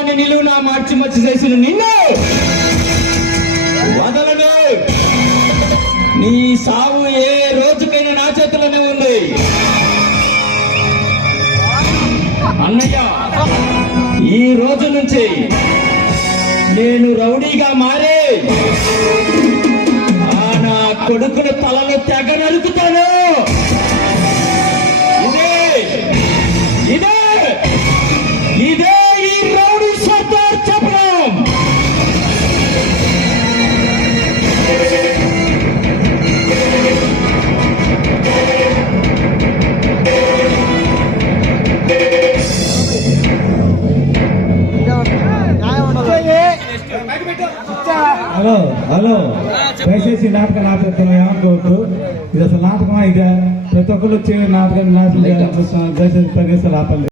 కుటుంబాన్ని నిలువునా మార్చి మచ్చి చేసిన నిన్ను వదలను. నీ సావు ఏ రోజుకైనా నా చేతిలోనే ఉంది. అన్నయ్య, ఈ రోజు నుంచి నేను రౌడీగా మారే నా కొడుకుల తలలో తెగ నరుకుతాను. ఇదే ఇదే ఇదే ఈ రౌడీ సర్దార్ చెప్పడం. హలో హలో, దయచేసి నాటకం ఆపేస్తున్నాం, ఏమనుకోవద్దు. ఇది అసలు నాటకమా? ఇదే ప్రతి ఒక్కరు వచ్చి నాటకం దయచేసి పరిగెత్తాలి, ఆపండి.